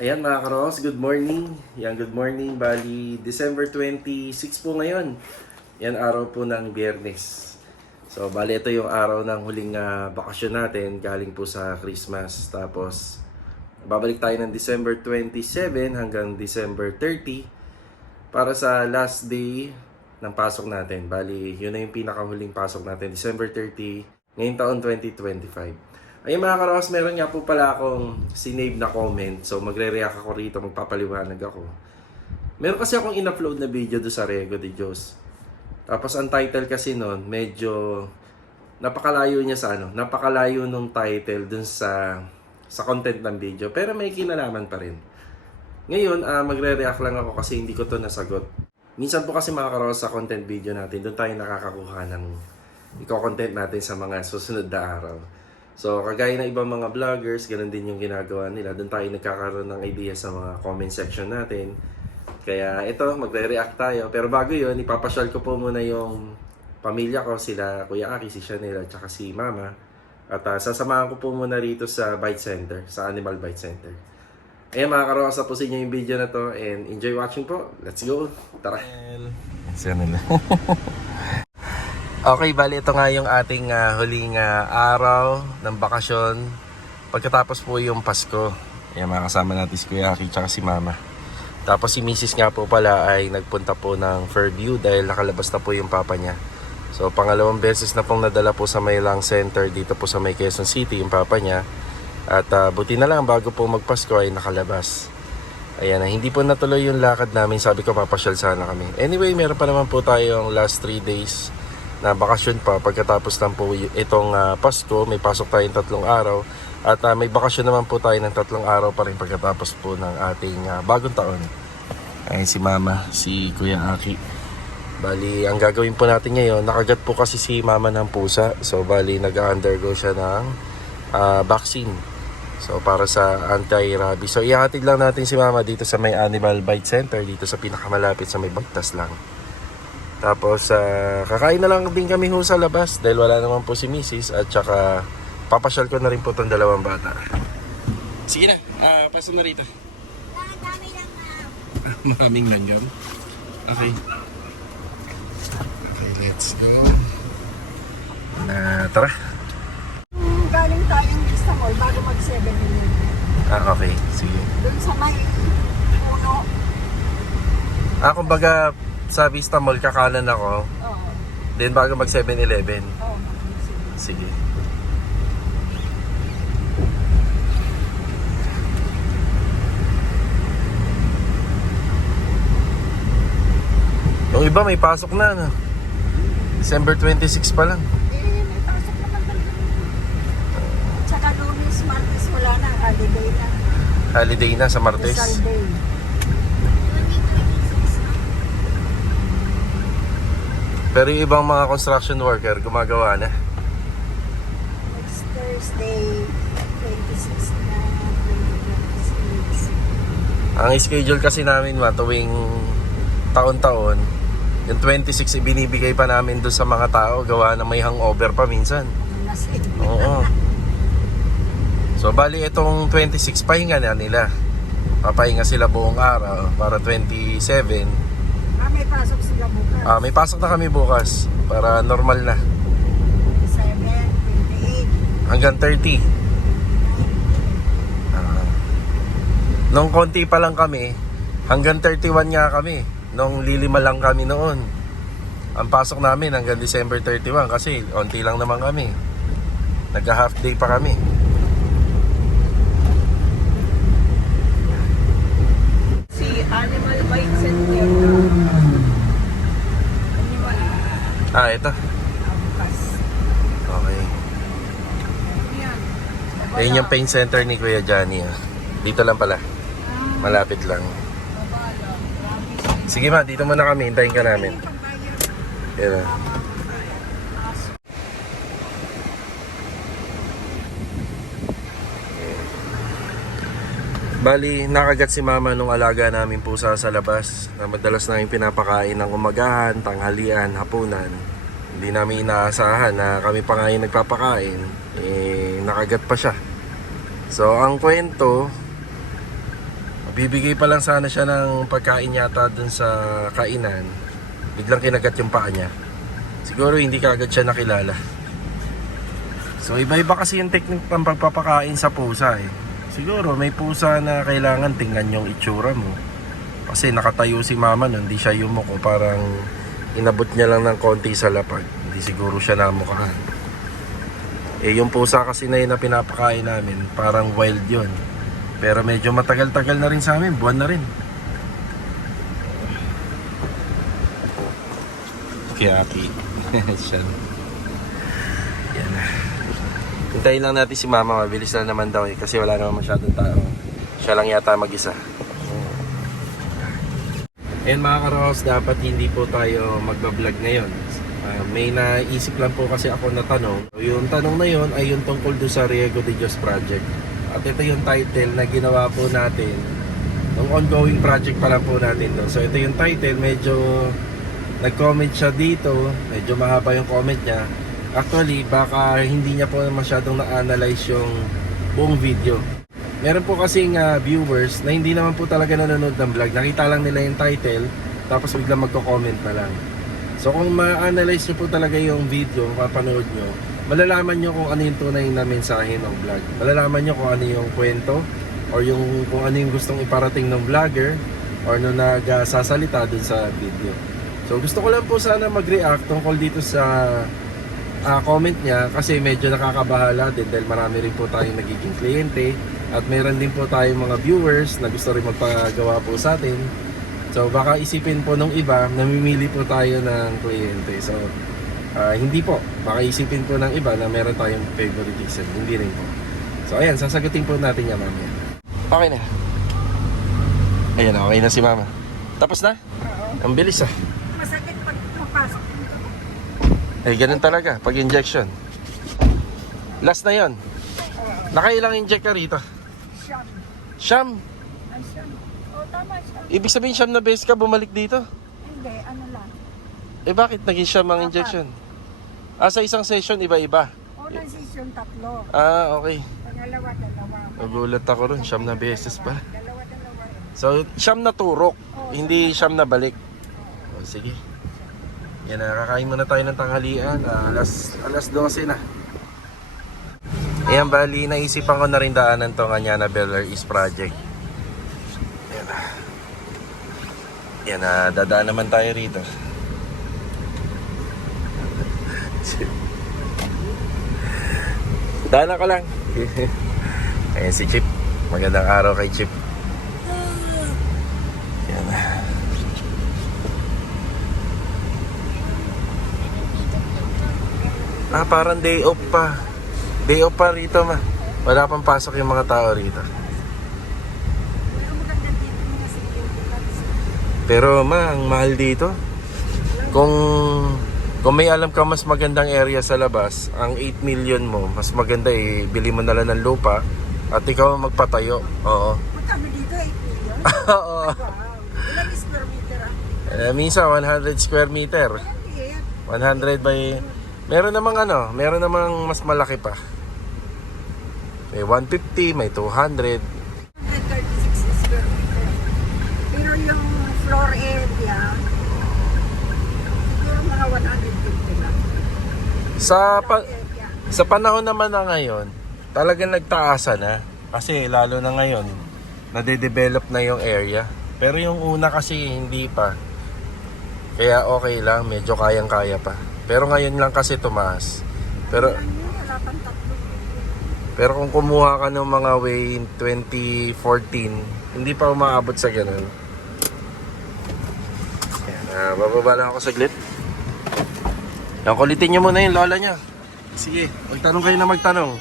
Ayan mga karos, good morning. Yan, good morning. Bali, December 26 po ngayon. Yan, araw po ng Biyernes. So, bali, ito yung araw ng huling bakasyon natin galing po sa Christmas. Tapos, babalik tayo ng December 27 hanggang December 30 para sa last day ng pasok natin. Bali, yun na yung pinakahuling pasok natin, December 30, ngayong taon 2025. Ayun mga karos, meron nga po pala akong sinave na comment. So magre-react ako rito, magpapaliwanag ako. Meron kasi akong in-upload na video do sa Rego de Diyos. Tapos ang title kasi nun, medyo napakalayo niya sa napakalayo nung title dun sa content ng video. Pero may kinalaman pa rin. Ngayon, magre-react lang ako kasi hindi ko to nasagot. Minsan po kasi mga karos sa content video natin, doon tayo nakakakuha ng i-content natin sa mga susunod na araw. So, kagaya ng ibang mga vloggers, ganun din yung ginagawa nila. Doon tayo nagkakaroon ng idea sa mga comment section natin. Kaya ito, magre-react tayo. Pero bago yun, ipapasyal ko po muna yung pamilya ko, sila Kuya Aki, si Chanel, at saka si Mama. At sasamahan ko po muna rito sa Bite Center, sa Animal Bite Center. Ayan mga karosa, po sa inyo yung video na to and enjoy watching po. Let's go! Tara! Chanel. Okay, bali ito nga yung ating huling araw ng bakasyon. Pagkatapos po yung Pasko. Ayan, mga kasama natin si Kuya Aki tsaka si Mama. Tapos si Mrs. nga po pala ay nagpunta po ng Fairview dahil nakalabas na po yung papa niya. So pangalawang beses na pong nadala po sa Maylang Center dito po sa May Quezon City yung papa niya. At buti na lang bago po magpasko ay nakalabas. Ayan, hindi po natuloy yung lakad namin. Sabi ko papasyal sana kami. Anyway, meron pa naman po tayong last 3 days na bakasyon pa. Pagkatapos lang po itong Pasko, may pasok tayong 3 araw. At may bakasyon naman po tayo ng 3 araw pa rin pagkatapos po ng ating bagong taon. Ay si Mama, si Kuya Aki. Bali, ang gagawin po natin ngayon, nakagat po kasi si Mama ng pusa. So bali, nag-undergo siya ng vaccine. So para sa anti-rabies. So ihatid lang natin si Mama dito sa may Animal Bite Center, dito sa pinakamalapit sa may Bagtas lang. Tapos kakain na lang din kami ho sa labas dahil wala naman po si Mrs. At saka papasyal ko na rin po itong 2 bata. Sige na, pasok na rito. Maraming langgam. Okay. Okay, let's go. Tara. Galing tayong Istanbul bago mag-7-Eleven. Okay, sige. Doon sa may puno. Kumbaga sa Vista Mall kakanan ako. Oo. Then bago mag 7-Eleven. Oo. Sige. Yung iba may pasok na, no? December 26 pa lang. May pasok naman talaga. Tsaka Lunes, Martes, wala na. Holiday na. Holiday na sa Martes. Rizal Day. Pero yung ibang mga construction worker gumagawa na. Next Thursday, 26 na. 26. Ang schedule kasi namin tuwing taon-taon, yung 26 ibinibigay pa namin doon sa mga tao, gawa na may hangover pa minsan. Nasip. Oo. So bali itong 26 pahinga na nila. Papahinga sila buong araw para 27. May pasok sila bukas. May pasok na kami bukas para normal na. 7, 28. Hanggang 30. Nung konti pa lang kami, hanggang 31 nga kami. Nung lilima lang kami noon. Ang pasok namin hanggang December 31 kasi onti lang naman kami. Nagka-half day pa kami. Si Animal Bite Center. Ito. Bukas. Okay. Ayun yung paint center ni Kuya Johnny. Dito lang pala. Malapit lang. Sige ma, dito muna kami. Hintayin ka namin. Yan. Bali, nakagat si Mama nung alaga namin pusa sa labas na madalas namin pinapakain ng umagahan, tanghalian, hapunan. Hindi namin inaasahan na kami pa nga yung nagpapakain, nakagat pa siya. So, ang kwento, Bibigay pa lang sana siya ng pagkain yata dun sa kainan. Biglang kinagat yung paa niya. Siguro hindi kaagad siya nakilala. So iba-iba kasi yung technique ng pagpapakain sa pusa eh. Siguro may pusa na kailangan tingnan yung itsura mo. Kasi nakatayo si mama nun, hindi siya yumuko. Parang inabot niya lang ng konti sa lapag. Hindi siguro siya namukhaan. Eh yung pusa kasi na yun na pinapakain namin, parang wild yun. Pero medyo matagal-tagal na rin sa amin, buwan na rin. Kiyaki. Siya. Yan na. Hintayin lang natin si mama, mabilis lang naman daw eh, kasi wala naman masyadong tao. Siya lang yata mag-isa. And mga karos, dapat hindi po tayo magbablog ngayon. May naisip lang po kasi ako na tanong. Yung tanong na yon ay yung tungkol doon sa Riego de Dios project. At ito yung title na ginawa po natin ng ongoing project pa lang po natin doon. So ito yung title, medyo nag-comment siya dito, medyo mahaba yung comment niya. Actually, baka hindi niya po masyadong na-analyze yung buong video. Meron po kasing viewers na hindi naman po talaga nanonood ng vlog. Nakita lang nila yung title, tapos biglang magko-comment na lang. So kung ma-analyze nyo po talaga yung video, mapanood nyo, malalaman nyo kung ano yung tunay na mensahe ng vlog. Malalaman nyo kung ano yung kwento, or yung, kung ano yung gustong iparating ng vlogger, or nung nagsasalita dun sa video. So gusto ko lang po sana mag-react tungkol dito sa comment niya, kasi medyo nakakabahala din dahil marami rin po tayong nagiging kliyente at meron din po tayong mga viewers na gusto rin magpagawa po sa atin. So baka isipin po nung iba, namimili po tayo ng kliyente. So hindi po, baka isipin po ng iba na meron tayong favoritism. Hindi rin po. So ayan, sasagutin po natin yan mamaya. Okay na. Ayan, okay na si mama. Tapos na? Oo. Ang bilis ah. Masakit pag mapasok. Eh, ganun talaga, pag injection. Last na yon. Nakailang inject ka rito? Siyam. Siyam. Ay, siyam. O, tama siyam. Ibig sabihin siyam na beses ka bumalik dito? Hindi, ano lang. Eh, bakit naging siyam ang injection? Sa isang session, iba-iba. Unang season, 3. Okay. Pangalawa, 2. Nagulat ako ron, siyam na beses pa. Dalawa. So, siyam na turok, Oo, hindi siyam na balik. O, sige. Yan na, kakain muna tayo ng tanghalian. Alas 12 na. Ayan, bali, naisipan ko na rin daanan to Anyana Beller East Project. Yan na. Yan na, dadaan naman tayo rito. Daanan ko lang. Ayan si Chip. Magandang araw kay Chip. Yan na. Parang day off pa. Day off pa rito, ma. Wala pang pasok yung mga tao rito. Pero maganda dito mga security guards. Pero ma, ang mahal dito. Kung may alam ka mas magandang area sa labas, ang 8 million mo, mas maganda bili mo na lang ng lupa at ikaw ang magpatayo. Oo. Magkano dito? 8 million? Oo. Wow. Ilang square meter ah? Minsan 100 square meter. Hindi. 100 by... Meron namang mas malaki pa. May 150, may 200. 136 square meter. Pero yung floor area, siguro mga 150 lang. Sa panahon naman na ngayon, talagang nagtaasa na. Kasi lalo na ngayon, nade-develop na yung area. Pero yung una kasi hindi pa. Kaya okay lang, medyo kayang-kaya pa. Pero ngayon lang kasi tumaas. Pero Wala pang 3. pero kung kumuha ka ng mga way in 2014, hindi pa umaabot sa ganun. Yan, bababa lang ako saglit. Yan, kulitin nyo muna yung lola niya. Sige, magtanong kayo na magtanong.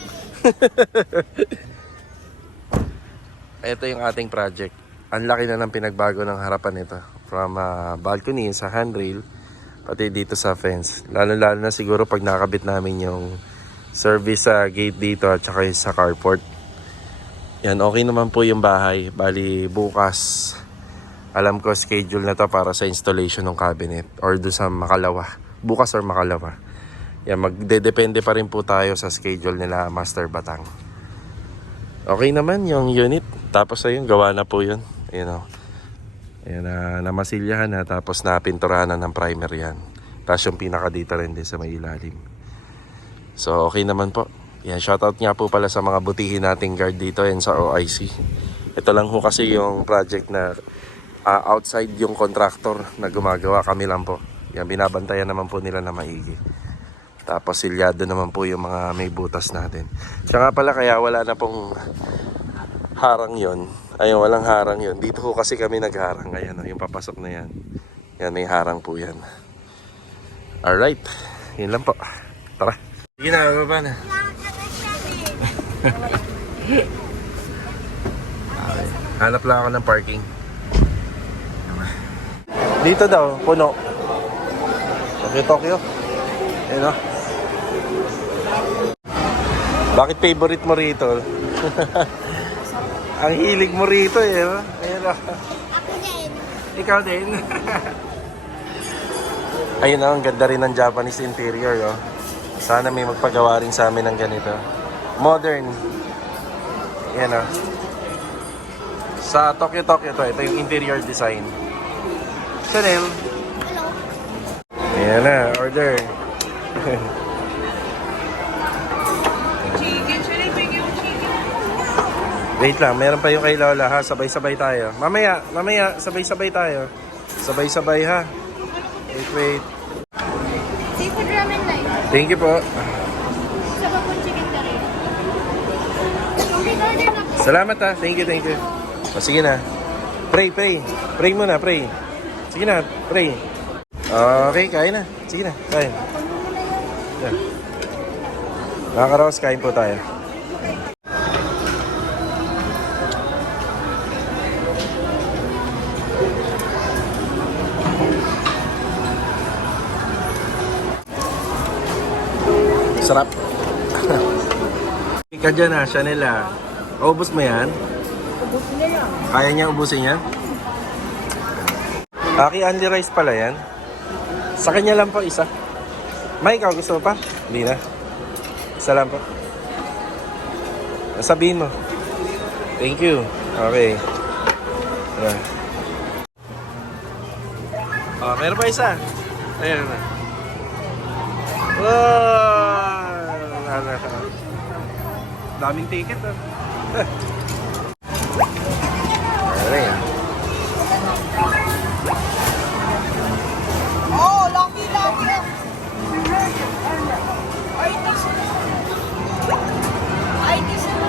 Ito yung ating project. Ang laki na ng pinagbago ng harapan nito. From balcony sa handrail, pati dito sa fence. Lalo-lalo na siguro pag nakakabit namin yung service sa gate dito at saka sa carport. Yan, okay naman po yung bahay. Bali, bukas, alam ko schedule na to para sa installation ng cabinet or doon sa Makalawa. Bukas or Makalawa. Yan, magdedepende pa rin po tayo sa schedule nila Master Batang. Okay naman yung unit. Tapos ayun, gawa na po yun. Ayan o. Ayan na namasilyahan na tapos napinturahan na ng primer yan. Tapos yung pinaka dito rin din sa may ilalim. So okay naman po. Yan, shoutout nga po pala sa mga butihin nating guard dito yan sa OIC. Ito lang ho kasi yung project na outside yung contractor na gumagawa, kami lang po. Yan, binabantayan naman po nila na maigi. Tapos silyado naman po yung mga may butas natin. Siya nga pala kaya wala na pong harang yon. Ayun, walang harang yon. Dito ho kasi kami nagharang. Ayan, yung papasok na yan. Yan, may harang po yan. Alright, yun lang po. Tara. Sige na, baba na. Okay. Hanap lang ako ng parking. Dito daw, puno. Tokyo. Ayan o. Bakit favorite mo rito? Ang hilig mo rito eh. No? Ayan o. Ako din. Ikaw din. Ayun o, ang ganda rin ng Japanese interior. Oh. Sana may magpagawa rin sa amin ng ganito. Modern. Ayan o. Sa Tokyo to, ito yung interior design. Chanel. Hello. Ayan na, order. Chicken. Should I bring you chicken? Wait lang, meron pa yung kay Lola ha. Sabay-sabay tayo. Mamaya, sabay-sabay tayo. Sabay-sabay ha. Wait. Seafood ramen lang. Thank you po. Sa bagong chicken curry. Okay, order na po. Salamat ha. Thank you. O, sige na. Pray. Pray muna, pray. Sige na, pray. Okay, kain na. Sige na, kain. Yeah. Mga karos, kain po tayo. Sarap. Ika dyan ha, Chanel ha. Ubus mo yan? Ubus na lang. Kaya niya ubusin yan? Aki only rice pala yan. Sa kanya lang po isa. May ikaw gusto mo pa? Hindi na. Isa lang po. Sabihin mo. Thank you. Okay. Yeah. Oh, meron pa isa. Ayan na. Wow! Daming ticket ah. Ayan. Oh, lucky. Ay, di sila.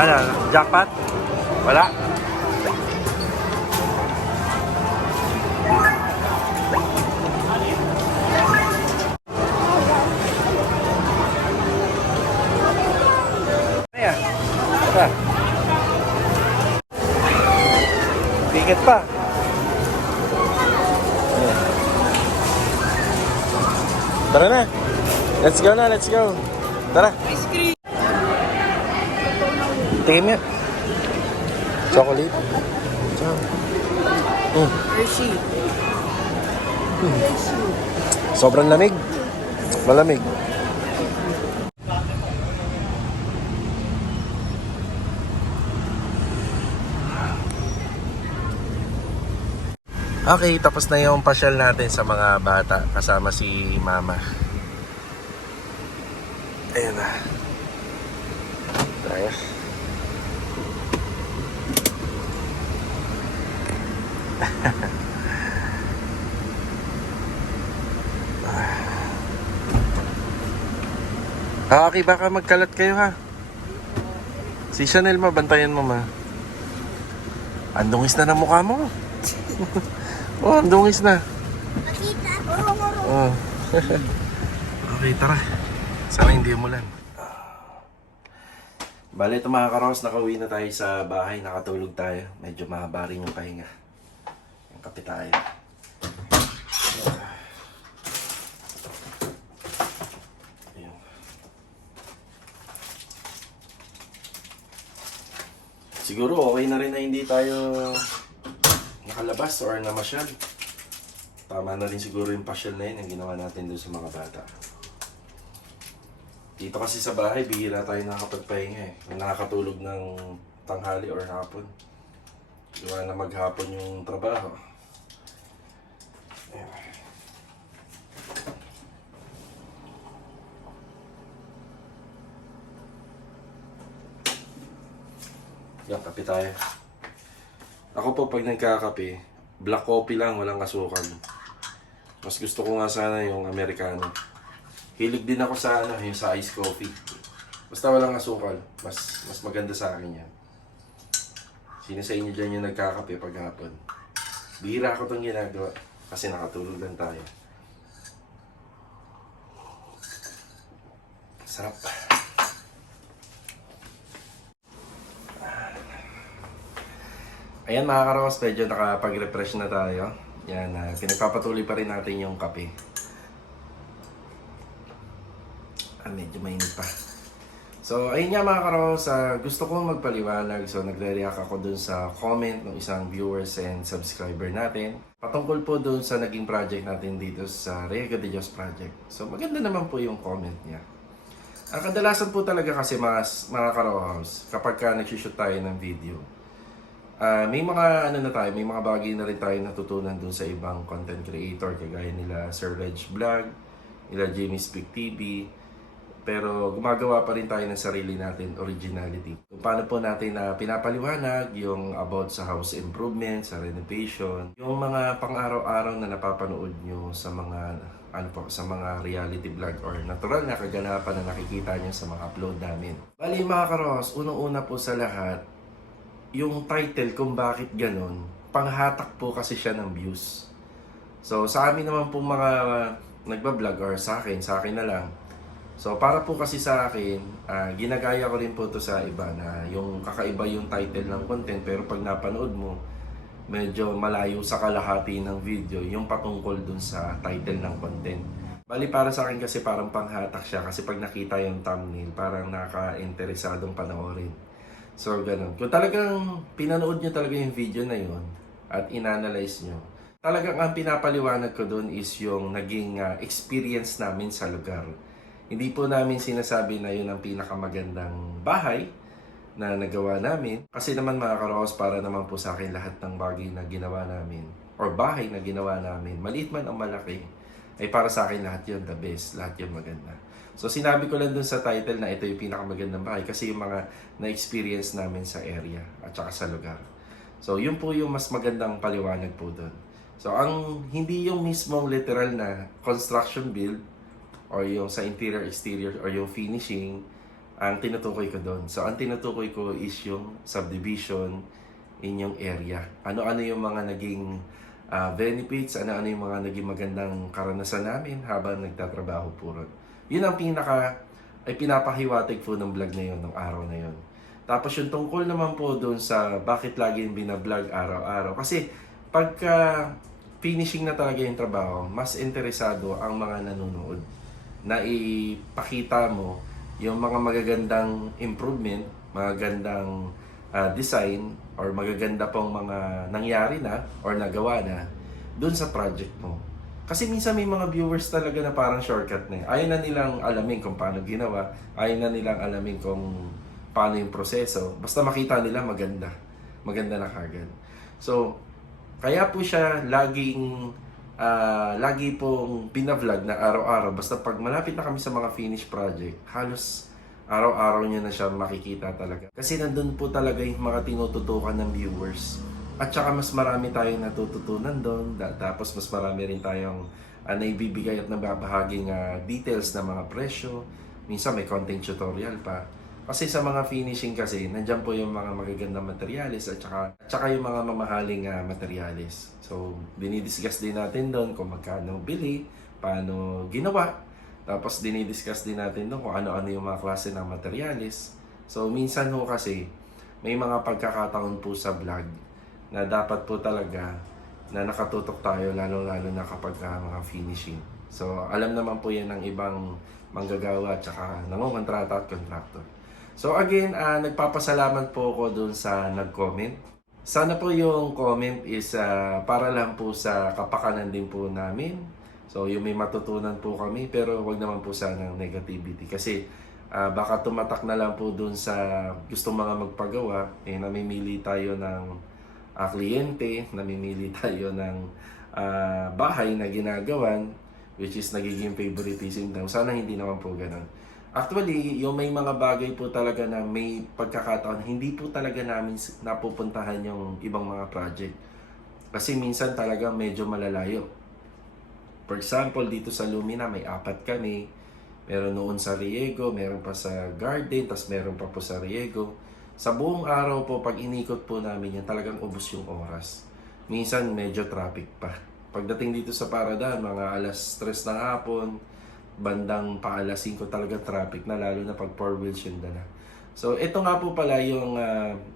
Ano? Jackpot? Wala? Ayan. Tara. Ticket pa. Ayan. Tara na. Let's go. Tara. Ice cream. Tingin nga. Chocolate. Ciao. Hershey. Sobrang lamig. Malamig. Okay, tapos na yung pasyal natin sa mga bata kasama si Mama. Ayan na. Tayo. Okay, baka magkalat kayo ha. Si Chanel mo, bantayan mo ma. Andungis na ng mukha mo. Oh, andungis na. Makita. Oh. Okay, tara. Sana hindi umulan. Bale, ito mga karos, nakauwi na tayo sa bahay. Nakatulog tayo. Medyo mahaba rin yung pahinga. Yung kape tayo. Ayun. Siguro okay na rin na hindi tayo nakalabas or namasyal. Tama na rin siguro yung pasyal na yun yung ginawa natin doon sa mga bata. Dito kasi sa bahay, bihira tayo nakakapagpahinga eh. Nakakatulog ng tanghali or hapon. Iwa na maghapon yung trabaho. Ayan. Yan, kape tayo. Ako po pag nagkakape, black coffee lang, walang asukal. Mas gusto ko nga sana yung Americano. Hilig din ako sa yung sa iced coffee. Basta walang asukal, mas maganda sa akin yan. Sino sa inyo dyan yung nagkakape pag hapon? Bihira ako itong ginagawa kasi nakatulog lang tayo. Sarap. Ayan mga karawas, medyo nakapag-refresh na tayo. Yan, pinagpapatuloy pa rin natin yung kape. Medyo mainit pa. So, ayun nga mga karawas, gusto kong magpaliwanag. So, nagre-react ako dun sa comment ng isang viewers and subscriber natin. Patungkol po dun sa naging project natin dito sa Riego de Dios Project. So, maganda naman po yung comment niya. Kadalasan po talaga kasi mga karawas, kapag nag-shoot tayo ng video, may mga may mga bagay na rin tayo natutunan dun sa ibang content creator kagaya nila Sir Reg Vlog, nila Jamie Speak TV. Pero gumagawa pa rin tayo ng sarili natin originality. Kung paano po natin pinapaliwanag yung about sa house improvement, sa renovation, yung mga pang-araw-araw na napapanood nyo sa mga sa mga reality vlog or natural na kaganapan na nakikita nyo sa mga upload namin. Bali mga karos, unang-una po sa lahat, yung title kung bakit ganun, panghatak po kasi siya ng views. So sa amin naman po mga nagbablog or sa akin na lang. So para po kasi sa akin, ginagaya ko rin po to sa iba na yung kakaiba yung title ng content pero pag napanood mo, medyo malayo sa kalahati ng video yung patungkol dun sa title ng content. Bali para sa akin kasi parang panghatak siya kasi pag nakita yung thumbnail, parang naka-interesadong panoorin. So ganun. Kung talagang pinanood nyo talaga yung video na yun at inanalyze nyo, talagang ang pinapaliwanag ko dun is yung naging experience namin sa lugar. Hindi po namin sinasabi na yun ang pinakamagandang bahay na nagawa namin. Kasi naman mga karos, para naman po sa akin lahat ng bagay na ginawa namin or bahay na ginawa namin, maliit man o malaki, ay para sa akin lahat yun the best, lahat yun maganda. So sinabi ko lang dun sa title na ito yung pinakamagandang bahay kasi yung mga na-experience namin sa area at saka sa lugar. So yun po yung mas magandang paliwanag po dun. So ang hindi yung mismong literal na construction build or yung sa interior, exterior, or yung finishing, ang tinutukoy ko doon. So, ang tinutukoy ko is yung subdivision in yung area. Ano-ano yung mga naging benefits, ano-ano yung mga naging magandang karanasan namin habang nagtatrabaho po ron. Yun ang pinapahiwatig po ng vlog na yun, ng araw na yun. Tapos yung tungkol naman po doon sa bakit lagi yung binablog araw-araw. Kasi pagka finishing na talaga yung trabaho, mas interesado ang mga nanonood na ipakita mo yung mga magagandang improvement, magagandang design, or magaganda pong mga nangyari na or nagawa na dun sa project mo. Kasi minsan may mga viewers talaga na parang shortcut na yun. Ayaw na nilang alamin kung paano ginawa, ayaw na nilang alamin kung paano yung proseso. Basta makita nila maganda. Maganda na kagad. So, kaya po siya lagi pong binavlog na araw-araw. Basta pag malapit na kami sa mga finished project, halos araw-araw niya na siya makikita talaga. Kasi nandun po talaga yung mga tinututukan ng viewers. At saka mas marami tayong natututunan doon. Tapos mas marami rin tayong naibibigay at nababahaging details na mga presyo. Minsan may content tutorial pa. Kasi sa mga finishing kasi, nandyan po yung mga magagandang materyales at saka yung mga mamahaling materyales. So, dinidiscuss din natin doon kung magkano bili, paano ginawa. Tapos dinidiscuss din natin doon kung ano-ano yung mga klase ng materyales. So, minsan ho kasi, may mga pagkakataon po sa vlog na dapat po talaga na nakatutok tayo lalo-lalo na kapag mga finishing. So, alam naman po yan ng ibang manggagawa at saka nangungontrata at contractor. So again, nagpapasalamat po ako dun sa nag-comment. Sana po yung comment is para lang po sa kapakanan din po namin. So yung may matutunan po kami pero wag naman po sana ng negativity. Kasi Baka tumatak na lang po dun sa gustong mga magpagawa, namimili tayo ng kliyente, namimili tayo ng bahay na ginagawan, which is nagiging favoritism daw. Sana hindi naman po ganun. Actually, yung may mga bagay po talaga na may pagkakataon, hindi po talaga namin napupuntahan yung ibang mga project. Kasi minsan talaga medyo malalayo. For example, dito sa Lumina may 4 kami. Meron noon sa Riego, meron pa sa Garden, tas meron pa po sa Riego. Sa buong araw po, pag inikot po namin yan, talagang ubos yung oras. Minsan medyo traffic pa. Pagdating dito sa Paradan, mga alas 3 ng hapon, bandang pa alas 5 talaga traffic na, lalo na pag 4 wheels yung dala. So ito nga po pala yung,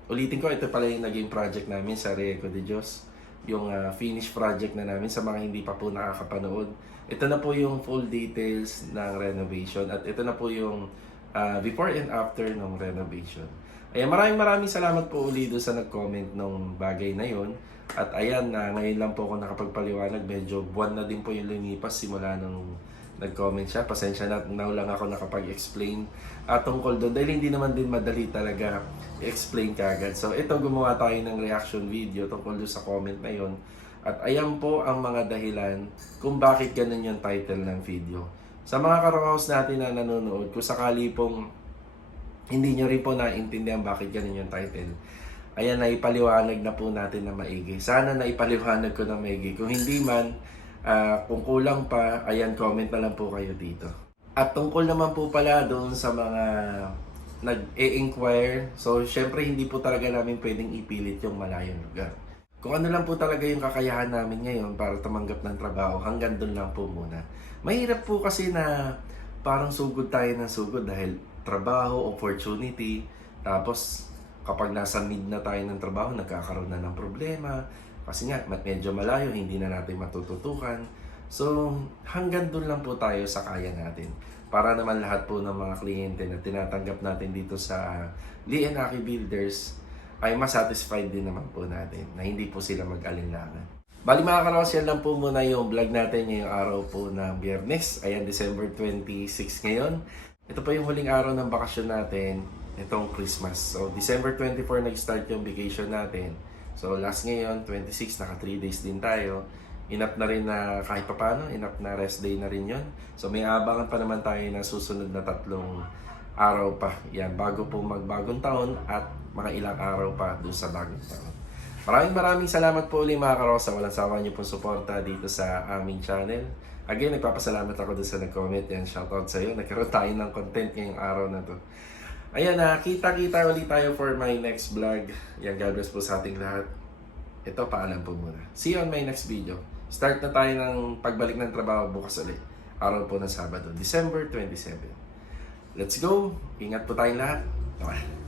ulitin ko, ito pala yung naging project namin sa Riego de Dios. Yung finished project na namin sa mga hindi pa po nakakapanood. Ito na po yung full details ng renovation at ito na po yung before and after ng renovation. Ayan, maraming salamat po uli doon sa nag-comment nung bagay na yon. At ayan, ngayon lang po ako nakapagpaliwanag. Medyo buwan na din po yung lumipas simula nung nag-comment siya. Pasensya na, now lang ako nakapag-explain tungkol doon. Dahil hindi naman din madali talaga i-explain kagad. So ito, gumawa tayo ng reaction video tungkol doon sa comment na yon. At ayan po ang mga dahilan kung bakit ganun yung title ng video. Sa mga karaos natin na nanonood, kung sakali pong hindi nyo rin po naintindihan bakit ganun yung title, ayan, naipaliwanag na po natin na maigi. Sana naipaliwanag ko na maigi. Kung hindi man, kung kulang pa, ayan, comment na lang po kayo dito. At tungkol naman po pala doon sa mga nag-e-inquire, so syempre hindi po talaga namin pwedeng ipilit yung malayong lugar. Kung ano lang po talaga yung kakayahan namin ngayon para tumanggap ng trabaho, hanggang doon lang po muna. Mahirap po kasi na parang sugod tayo ng sugod dahil trabaho, opportunity, tapos kapag nasa mid na tayo ng trabaho, nagkakaroon na ng problema. Kasi nga, medyo malayo, hindi na natin matututukan. So, hanggang doon lang po tayo sa kaya natin. Para naman lahat po ng mga kliyente na tinatanggap natin dito sa Lee and Aki Builders ay masatisfied din naman po natin na hindi po sila mag-alinlangan. Bali mga karaos, yan lang po muna yung vlog natin ngayong araw po ng Biyernes. Ayan, December 26 ngayon. Ito po yung huling araw ng bakasyon natin, itong Christmas. So, December 24 nag-start yung vacation natin. So, last ngayon, 26, naka 3 days din tayo. Enough na rin na kahit papano, enough na rest day na rin yon. So, may abangan pa naman tayo na susunod na 3 araw pa. Yan, bago po magbagong taon at mga ilang araw pa doon sa bagong taon. Maraming salamat po ulit mga karosa. Walang sawa niyo po suporta dito sa aming channel. Again, nagpapasalamat ako doon sa nag-comment. Yan, shoutout sa iyo. Nagkaroon tayo ng content ngayong araw na to. Ayan na, kita-kita ulit tayo for my next vlog. Yan, God bless po sa ating lahat. Ito, paalam po muna. See you on my next video. Start na tayo ng pagbalik ng trabaho bukas ulit. Araw po ng Sabado, December 27. Let's go! Ingat po tayong lahat. Bye!